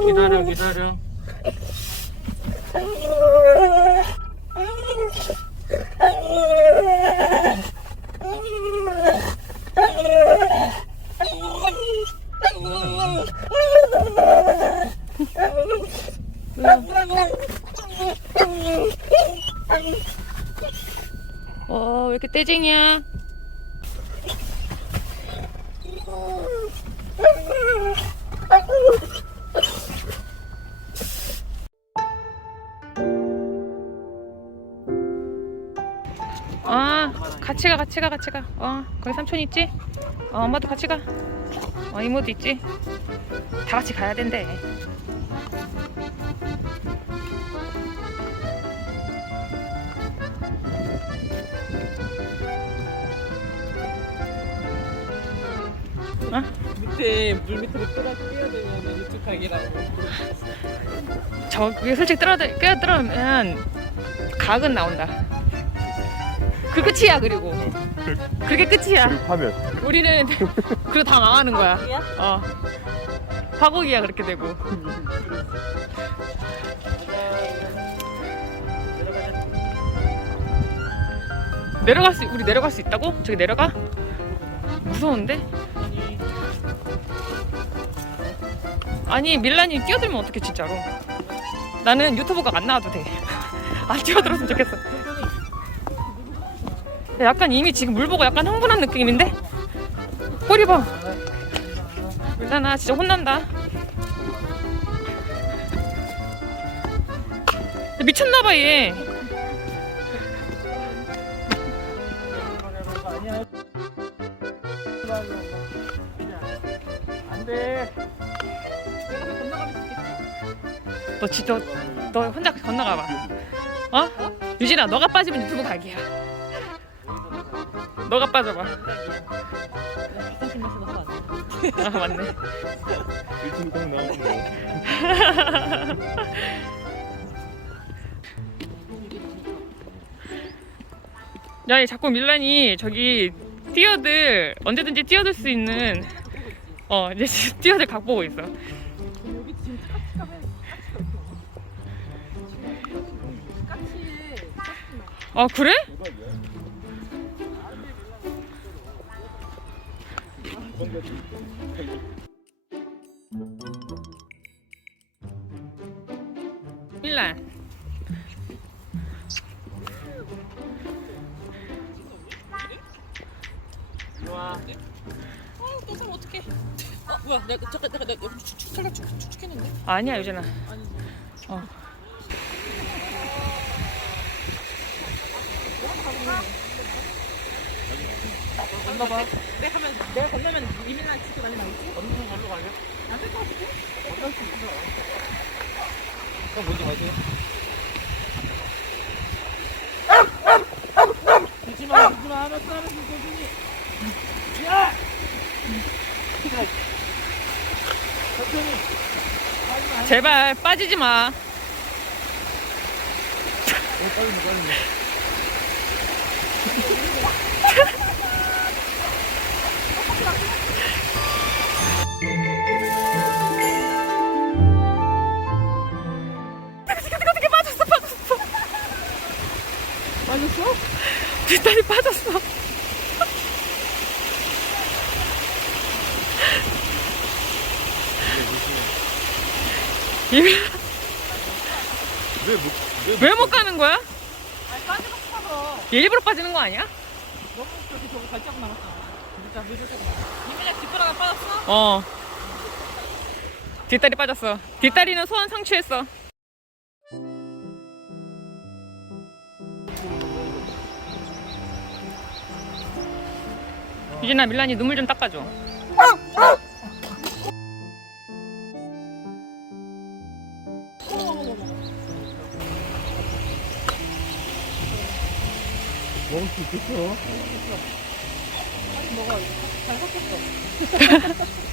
기다려 기다려. 왜 이렇게 떼쟁이야? 같이 가, 같이 가, 같이 가. 거기 삼촌 있지? 엄마도 같이 가. 이모도 있지? 다 같이 가야 된대. 밑에 물 밑으로 뛰어들면 유튜브 각이라고. 그게 솔직히 뛰어들면 각은 나온다. 그 끝이야. 그리고 그게 끝이야. 하면 우리는 그리고 다 망하는 거야. 화곡이야 그렇게 되고. 우리 내려갈 수 있다고? 저기 내려가? 무서운데? 아니 밀란이 뛰어들면 어떡해 진짜로. 나는 유튜브가 안 나와도 돼. 안 뛰어들었으면 좋겠어. 약간 이미 지금 물 보고 약간 흥분한 느낌인데? 꼬리 봐. 밀란아 진짜 혼난다. 미쳤나봐 얘. 안돼. 너 진짜 너 혼자 건너가봐. 유진아 너가 빠지면 유튜브 각이야. 너가 빠져봐. 맞네. 유튜브 꼭 나오고. 야, 얘 자꾸 밀란이 저기 언제든지 뛰어들 수 있는 이제 뛰어들 각 보고 있어. 그래? 밀란. 좋아. 괜찮아 어떡해. 뭐야? 내가 축축했는데? 아니야 유진아. 건너봐. 내가 건너면 이민아 지켜 다니면 알겠지? 어느 쪽 걸로 가냐? 안될것 같은데? 어떨 수 있어. 그럼 먼저 가세요. 뒤지마, 알았어, 도준이. 야! 천천히. 제발 빠지지 마. 빨리. 어떻게 빠졌어. 빠졌어? 뒷다리 빠졌어. 왜 못 가는 거야? 아니 빠지고 싶어서. 얘 일부러 빠지는 거 아니야? 너무 그렇게 저거 발자국 남았잖아. 진짜 늦었잖아. 이민아 뒷바라가 빠졌어? 뒷다리 빠졌어. 뒷다리는 소원 성취했어. 유진아 밀란이 눈물 좀 닦아줘. 먹을 수 있겠어. 먹어. 잘 섞였어.